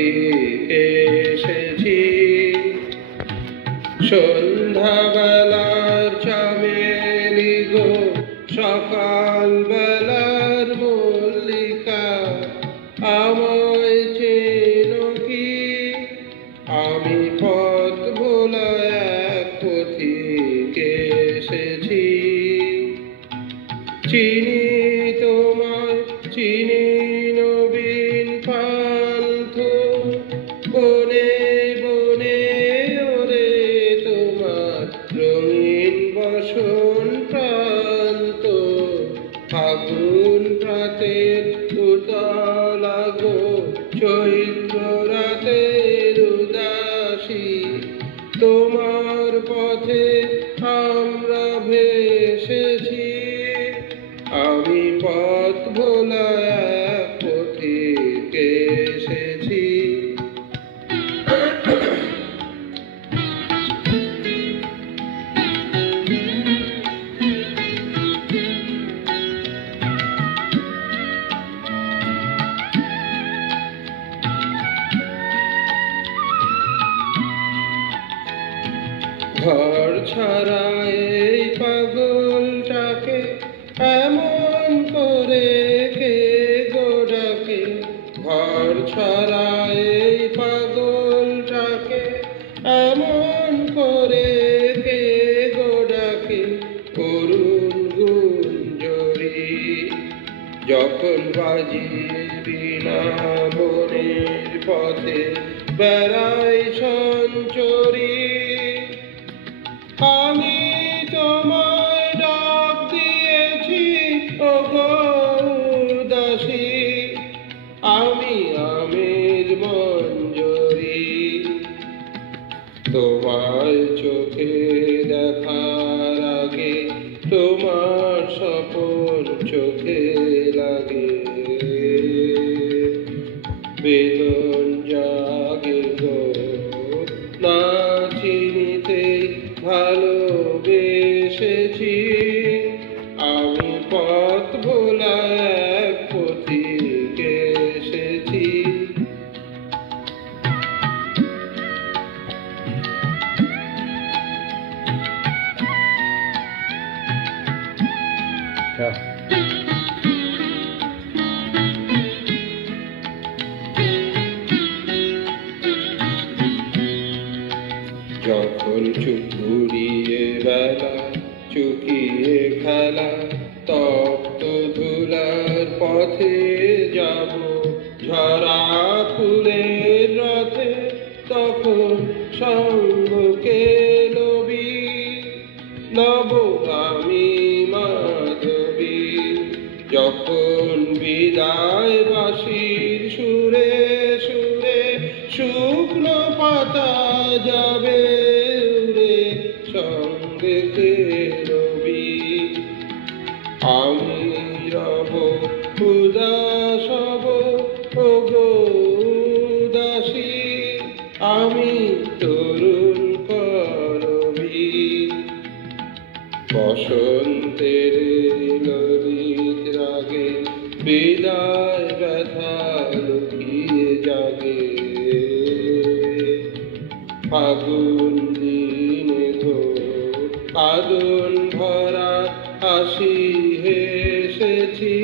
পথিকে এসেছি। সন্ধ্যাবেলার চামেলি গো, সকাল বেলার মল্লিকা, আমায় চেনো কি? আমি পথ ভোলা এক পথিকে এসেছি। চিনি তোমায়, চিনি নবীন পান্থ, বনে বনে ওরে তোমার রঙিন বসন প্রান্ত। ফাগুন প্রাতের উতলা গো, চৈত্র রাতের উদাসী, তোমার পথে আমরা ভেসেছি। আমি পথ ভোলা এক পথিকে এসেছি। ঘর ছাড়া এই পাগলটাকে এমন করে কে গো ডাকে? ঘর ছাড়া এই পাগলটাকে এমন করে কে গো ডাকে? করুণ গুঞ্জরি যখন বাজিয়ে বীণা বনের পথে বেড়াই সঞ্চরী, আমি তোমায় ডাক দিয়েছি ওগো উদাসী। আমি আমের মঞ্জরি, তোমায় চোখে দেখার আগে তোমার স্বপন চোখে লাগে। বেদন জাগে গো না চিনিতে ভালোবেসেছি। আমি পথ ভোলা এক পথিকে এসেছি। যখন চুপুরিয়ে বেলা চুকিয়ে খেলা, তপ্ত ধুলার পথে যাব ঝরা ফুলের রথে, তখন সঙ্গকে লবি নবগামী মাধবী। যখন বিদায় বাঁশির সুরে সুরে শুকনো পাতা যাবে উড়ে, সঙ্গে কে রবি? আমি রব উদাস হব ওগো উদাসী। আমি তরুণ করবি বসন্তের ললিত রাগে, বিদায় ব্যথা লুকিয়ে জাগে। ফাগুন দিনে ঘোর আগুন ভরা হাসি হেসেছি।